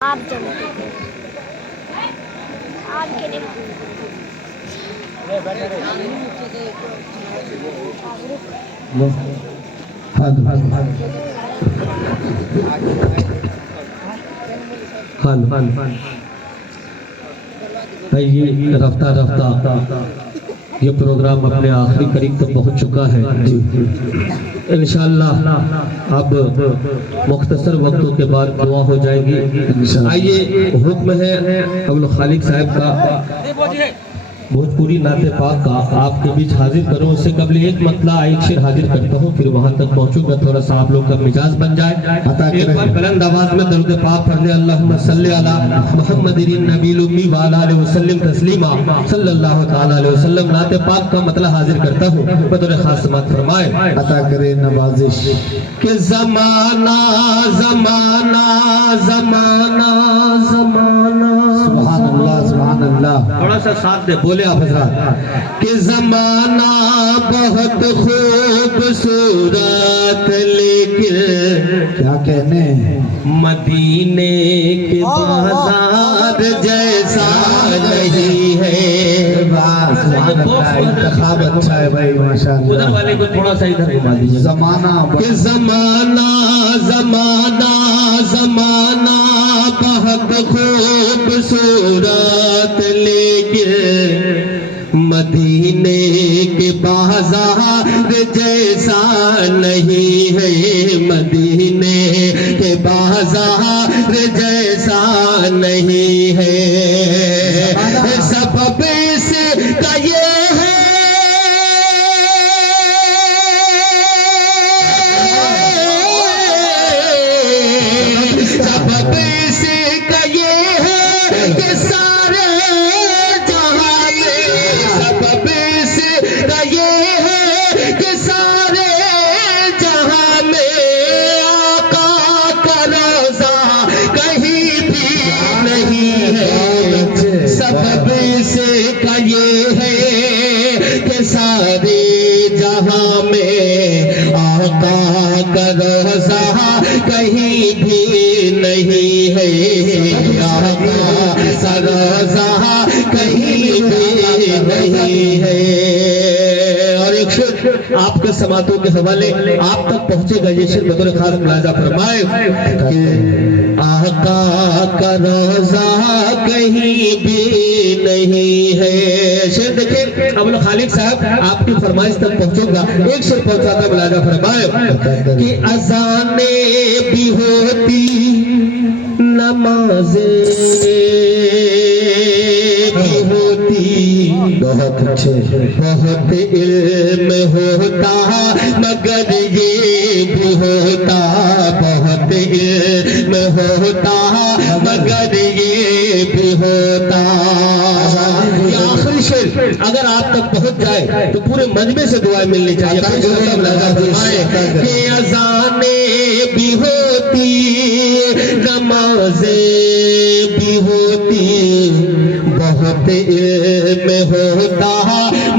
آپ جانتے ہیں آپ کے لیے رفتہ رفتہ یہ پروگرام اپنے آخری قریب تک پہنچ چکا ہے انشاءاللہ اب مختصر وقتوں کے بعد دعا ہو جائے گی آئیے حکم ہے ابو خالق صاحب کا بھوجپوری نعت پاک کا آپ کے بیچ حاضر کروں اس سے قبل ایک مطلع ایک شعر حاضر کرتا ہوں پھر وہاں تک پہنچوں گا تھوڑا سا آپ لوگ کا مزاج بن جائے ایک بار بلند آواز میں درود پاک پڑھ لیں اللہم صلی علی محمد النبی الامی وعلی آلہ وسلم تسلیما صلی اللہ تعالی علیہ وسلم نعت پاک کا مطلع حاضر کرتا ہوں بطور خاص سماعت فرمائے عطا کرے نوازش کہ زمانہ زمانہ زمانہ زمانہ سبحان اللہ سبحان اللہ تھوڑا سا ساتھ دے بولے آپ حضرات کہ زمانہ بہت خوبصورت لیکن کیا کہنے مدینے کے بازار جیسا نہیں ہے انتخاب اچھا ہے بھائی ماشاءاللہ ادھر والے کو تھوڑا سا ادھر گھما دیجیے زمانہ کہ زمانہ زمانہ زمانہ بہت خوبصورت لیکن مدینے کے بازار جیسا نہیں ہے مدینے کے بازار جیسا نہیں ہے سبب سے کا یہ ہے سبب سے کا یہ ہے کہ سارے جہاں میں سبب سے کا یہ ہے کہ سارے جہاں میں آقا کا روضہ کہیں بھی نہیں ہے سبب سے کا یہ ہے کہ سارے جہاں میں آقا کا روضہ کہیں بھی نہیں ہے آقا کا روضہ کہیں بھی نہیں ہے اور ایک شعر آپ کے سماعتوں کے حوالے آپ تک پہنچے گا یہ شعر بطور خاص ملاحظہ فرمائے کہ آقا کا روضہ کہیں بھی نہیں ہے شعر دیکھیں ابو خالق صاحب آپ کی فرمائش تک پہنچوں گا ایک شعر پہنچاتا ملاحظہ فرمائے کہ اذانیں بھی ہوتی نمازیں بھی ہوتی بہت اچھے بہت علم ہوتا مگر یہ بھی ہوتا بہت علم ہوتا مگر یہ بھی ہوتا یہ آخری شعر اگر آپ تک پہنچ جائے تو پورے مجمع سے دعائیں ملنی چاہیے کہ اذانیں